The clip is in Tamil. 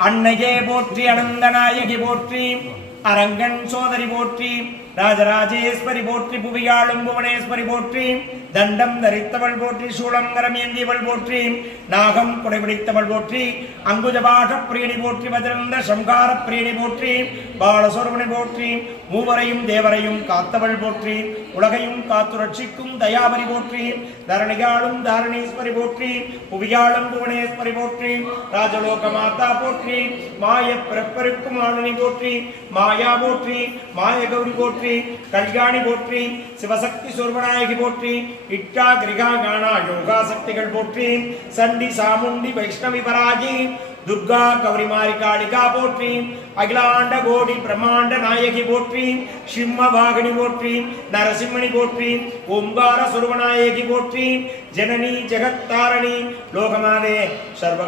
அன்னையே போற்றி அனந்தநாயகி போற்றி அரங்கன் சோதரி போற்றி ராஜராஜேஸ்வரி போற்றி புவியாளும் புவனேஸ்வரி போற்றி தண்டம் தரித்தவள் போற்றி சூளம் கரமேந்தியவள் போற்றி நாகம் குடைபிடித்தவள் போற்றி அங்குஜபாஷ பிரியணி போற்றி வஜ்ரந்த சம்கார பிரியணி போற்றி பாலசோர்வனை போற்றி மூவரையும் தேவரையும் காத்தவள் போற்றி உலகையும் காத்து ரட்சிக்கும் தயாபரி போற்றி தரணியாளும் தாரணீஸ்வரி போற்றி புவியாளும் புவனேஸ்வரி போற்றி ராஜலோக மாதா போற்றி மாய பிறப்பருக்கும் ஆளுநி போற்றி மாயா போற்றி மாய கௌரி போற்றி கல்யாணி போற்றி சிவசக்தி சோர்வநாயகி போற்றி இட்டா கிரிகா கானா யோகா சக்திகள் போற்றி சண்டி சாமுண்டி வைஷ்ணவி பராஜி துர்கா கௌரிமாரி காளிகா போற்றி அகிலாண்ட கோடி பிரம்மாண்ட நாயகி போற்றி சிம்ம வாகினி போற்றி நரசிம்மணி போற்றி ஓம்கார சுர்வநாயகி போற்றி ஜனனி ஜெகத்தாரணி லோகமாதே சர்வ